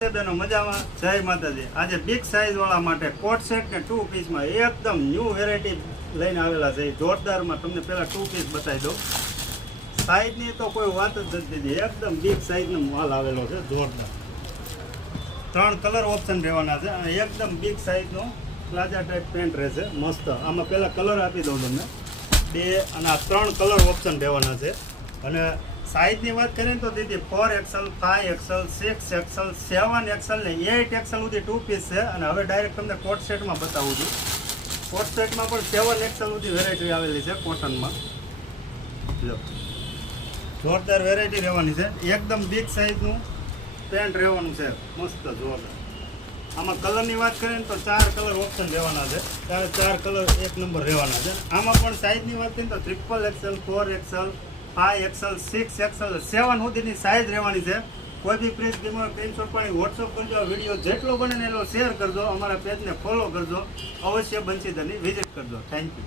બેનો મજામાં જય માતાજી। આજે બિગ સાઇઝ વાળા માટે કોટ સેટ ને 2 પીસમાં એકદમ ન્યૂ વેરાયટી લઈને આવેલા છે। જોરદારમાં તમને પહેલા 2 પીસ બતાવી દઉં। સાઈઝની તો કોઈ વાત જ નથી દીધી, એકદમ બિગ સાઇઝનો માલ આવેલો છે, જોરદાર। 3 કલર ઓપ્શન રહેવાના છે અને એકદમ બિગ સાઇઝનો પ્લાઝા ટાઈપ પેન્ટ રહેશે, મસ્ત। આમાં પહેલા કલર આપી દઉં તમને 2 અને આ 3 કલર ઓપ્શન રહેવાના છે। અને સાઇઝની વાત કરીએ તો દીદી 4XL, 5XL, 6XL, 7XL ને 8XL સુધી 2 પીસ છે। અને હવે ડાયરેક્ટ તમને કોટ સેટમાં બતાવું છું। કોટ સેટમાં પણ 7XL સુધી વેરાયટી આવેલી છે કોટનમાં। જો જોરદાર વેરાયટી રહેવાની છે, એકદમ બિગ સાઇઝનું પેન્ટ રહેવાનું છે, મસ્ત જોરદાર। આમાં કલરની વાત કરીએ તો 4 કલર ઓપ્શન રહેવાના છે, 4 કલર એક નંબર રહેવાના છે। આમાં પણ સાઇઝની વાત કરીએ તો XXL, 4XL, 5XL, 6XL, 7 સુધીની સાઇઝ રહેવાની છે। કોઈ બી પ્લીઝ ગેમર સ્ક્રીનશોટ પાડી વોટ્સઅપ કરજો, વિડીયો જેટલો બને એટલો શેર કરજો, અમારા પેજને ફોલો કરજો, અવશ્ય બંસીધરની વિઝિટ કરજો। Thank you.